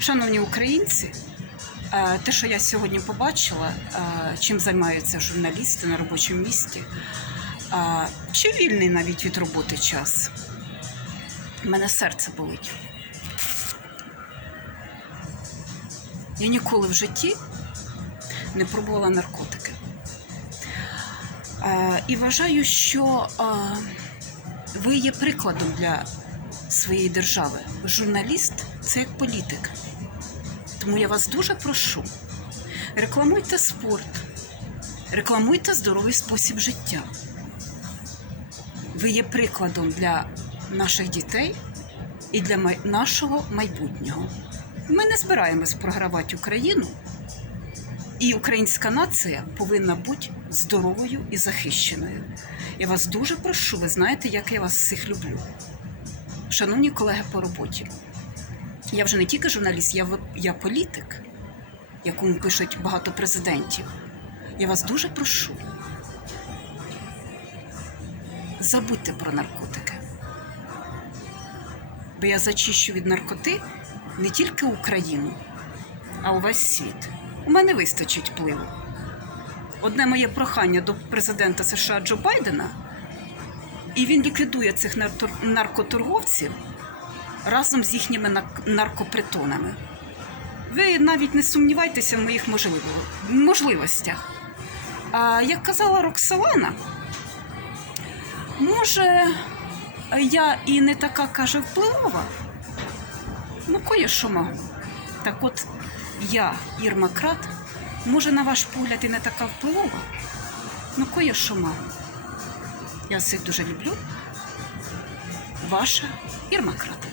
Шановні українці, е, те, що я сьогодні побачила, е, чим займаються журналісти на робочому місці, е, чи вільний навіть від роботи час, в мене серце болить. Я ніколи в житті не пробувала наркотики. І вважаю, що ви є прикладом для своєї держави. Журналіст це як політик. Тому я вас дуже прошу: рекламуйте спорт, рекламуйте здоровий спосіб життя. Ви є прикладом для наших дітей і для нашого майбутнього. Ми не збираємось програвати Україну, і українська нація повинна бути здоровою і захищеною. Я вас дуже прошу, ви знаєте, як я вас всіх люблю. Шановні колеги по роботі, я вже не тільки журналіст, я, я політик, якому пишуть багато президентів. Я вас дуже прошу. Забудьте про наркотики. Бо я зачищу від наркоти не тільки Україну, а увесь світ. У мене вистачить впливу. Одне моє прохання до президента США Джо Байдена, і він ліквідує цих наркоторговців разом з їхніми наркопритонами. Ви навіть не сумнівайтеся в моїх можливостях. А як казала Роксолана, може, я і не така каже впливова, ну кое-що можу. Так от я, Ірма Крат, може, на ваш погляд, і не така впливова, ну кое-що можу. Я всіх дуже люблю. Ваша Ірма Крат.